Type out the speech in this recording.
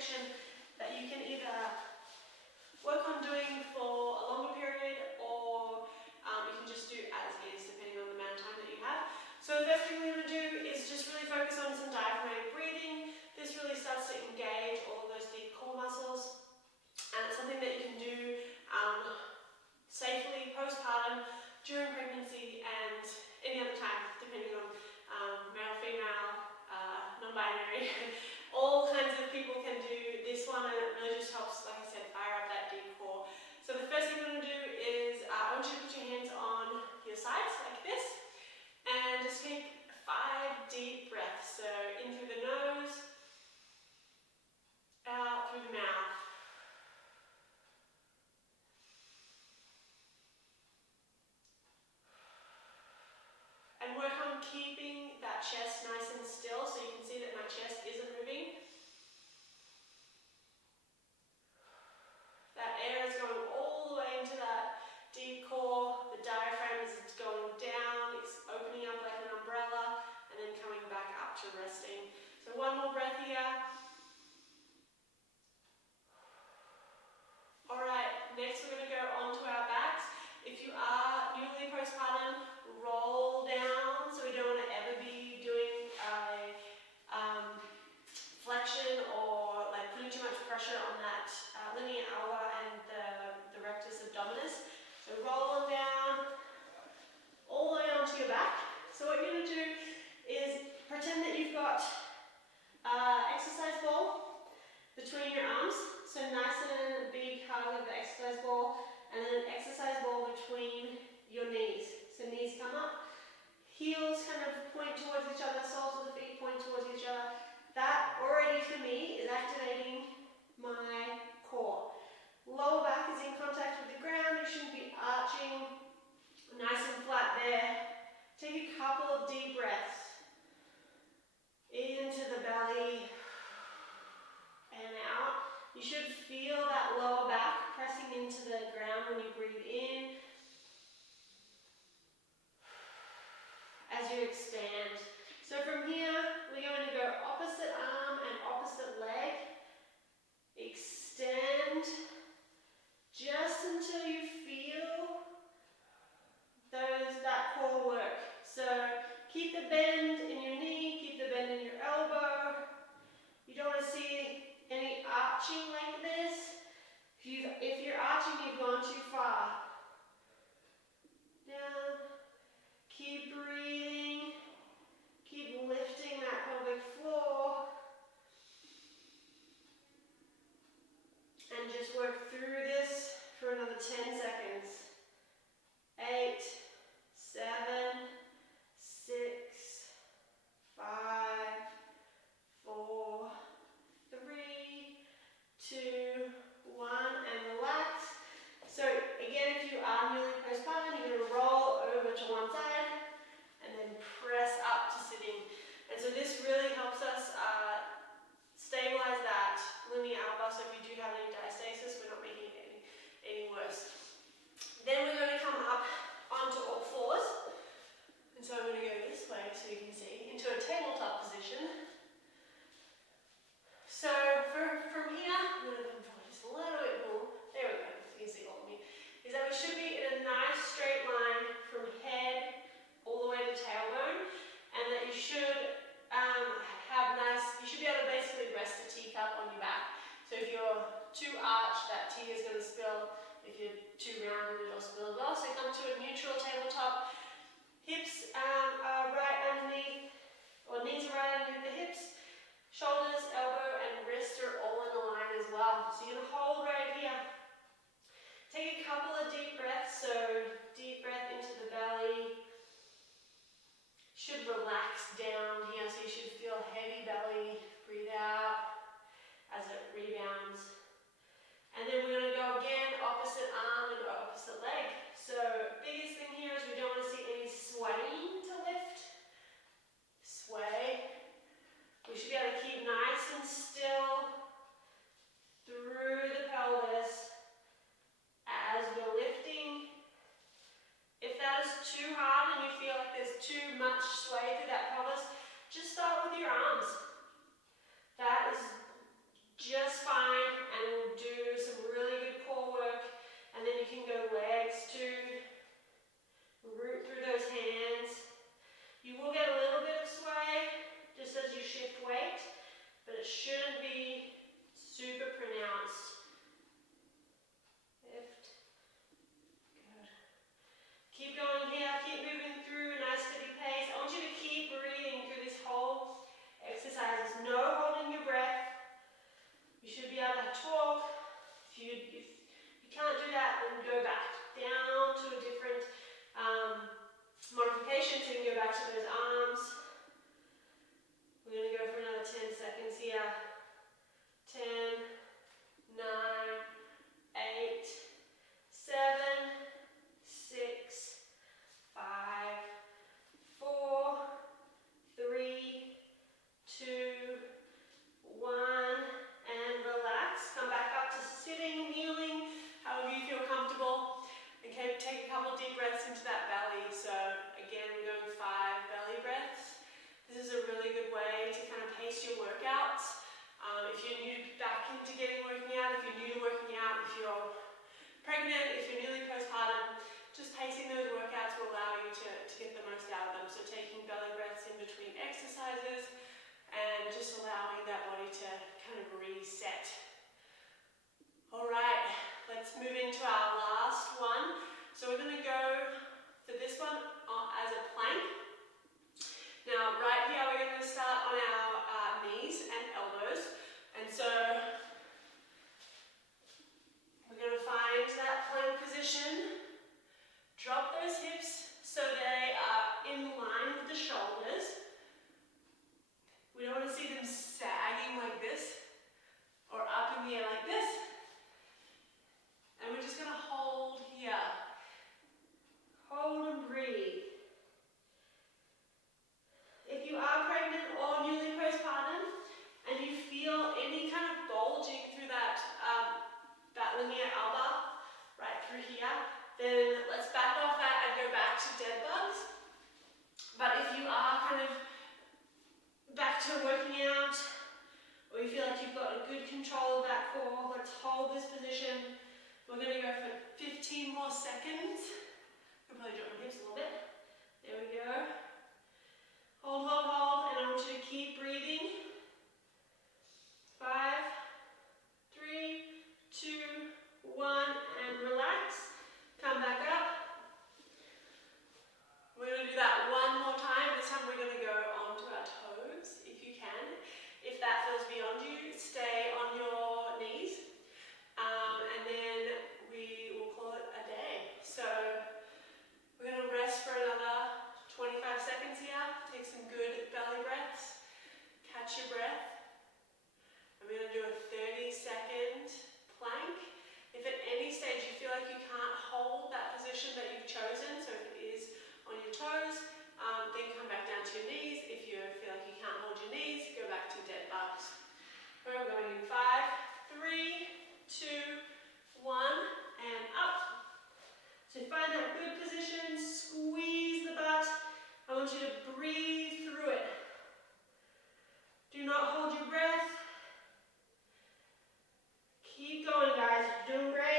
section that you can either work on doing for a longer period, or you can just do as is depending on the amount of time that you have. So the first thing we're going to do is just really focus on some diaphragmatic breathing. This really starts to engage all of those deep core muscles, and it's something that you can do safely postpartum, during pregnancy, and any other time depending on male, female, non-binary. All kinds of people can do this one, and it really just helps, like I said, fire up that deep core. So the first thing we're going to do is I want you to put your hands on your sides like this, and just take 5 deep breaths. So in through the nose, out through the mouth. And work on keeping that chest nice and still, so you can see that my chest isn't moving. That air is going all the way into that deep core. The diaphragm is going down, it's opening up like an umbrella, and then coming back up to resting. So one more breath here. Alright, next we're going to go onto our backs. If you are newly postpartum, roll down. So we don't want to ever be doing a flexion or like putting too much pressure on that linea alba and the rectus abdominis. So roll them down all the way onto your back. So what you're going to do is pretend that you've got an exercise ball between your arms. So nice and big hug of the exercise ball, and then an exercise ball between your knees. So knees come up, heels kind of point towards each other, soles of the feet point towards each other. That already for me is activating my core. Lower back is in contact with the ground. You shouldn't be arching. Nice and flat there. Take a couple of deep breaths into the belly and out. You should feel that lower back pressing into the ground when you breathe in. As you expand. So from here, we're going to go opposite arm and opposite leg. Extend just until you feel that core work. So keep the bend in your knee, keep the bend in your elbow. You don't want to see any arching like this. If you're arching, you've gone too far. Down. Keep breathing. Keep lifting that pelvic floor. And just work through this for another 10 seconds. 8, 7, 6, 5, 4, 3, 2, 1, and relax. So again, if you are newly postpartum, you're going to roll over to one side and then press up to sitting. And so this really helps us stabilize that linea alba, so if you do have any diastasis, we're not making it any worse. Then we're going to come up onto all fours. And so I'm going to go this way so you can see, into a tabletop position. So from here, I'm going to come forward just a little bit more. There we go, you can see all of me. Is that we should be in a nice straight line from head all the way to tailbone, and that you should you should be able to basically rest a teacup on your back. So if you're too arched, that tea is going to spill. If you're too rounded, it'll spill as well. So come to a neutral tabletop. Hips are right underneath, or knees are right underneath the hips. Shoulders, elbow, and wrist are all in a line as well. So you're going to hold right here. Take a couple of deep breaths. So deep breath into the belly. Should relax down here, so you should feel heavy belly. Breathe out as it rebounds. And then we're going to go again, opposite arm and opposite leg. So biggest thing here is we don't want to see any swaying to lift. Sway. We should be able to keep nice and still through the pelvis as we're lifting. If that is too hard and you feel like there's too much sway through that pelvis, just start with your arms. That is just should be able to talk. If you can't do that, then go back down to a different modification. So you can go back to those arms. We're going to go for another 10 seconds here. 10, 9, 8, 7, 6, 5, 4, 3, 2, 1, and relax. Come back up to sitting, kneeling, however you feel comfortable. Okay, take a couple deep breaths into that belly. So again, we're going 5 belly breaths. This is a really good way to kind of pace your workouts. If you're new back into working out, if you're new to working out, if you're pregnant, if you're newly postpartum, just pacing those workouts will allow you to get the most out of them. So taking belly breaths in between exercises and just allowing that body to kind of reset. All right, let's move into our last one. So we're going to go for this one as a plank. Now, right here, we're going to start on our knees and elbows. And so we're going to find that plank position. Drop those hips so they are in line with the shoulders. We don't want to see them sagging like this or up in the air like this. And we're just going to hold here. Hold and breathe. If you are pregnant or newly postpartum and you feel any kind of bulging through that linea alba right through here, then let's back off that and go back to dead bugs. But if you are kind of back to working out, or you feel like you've got a good control of that core, let's hold this position. We're going to go for 15 more seconds. I'll probably drop my hips a little bit. There we go. Hold, hold, hold, and I want you to keep breathing. 5, 3, 2, 1, and relax. Come back up. We're going to do that one more time. This time we're going to go onto our toes, if you can. If that feels beyond you, stay on your knees. And then we will call it a day. So we're going to rest for another 25 seconds here. Take some good belly breaths. Catch your breath. I'm going to do a 30-second plank. If at any stage you feel like you can't hold that position that you've chosen, so if it is on your toes, then come back down to your knees. If you feel like you can't hold your knees, go back to dead bugs. We're going in 5, 3, 2, 1, and up. So find that good position, squeeze the butt. I want you to breathe through it. Do not hold your breath. Keep going, guys. You're doing great.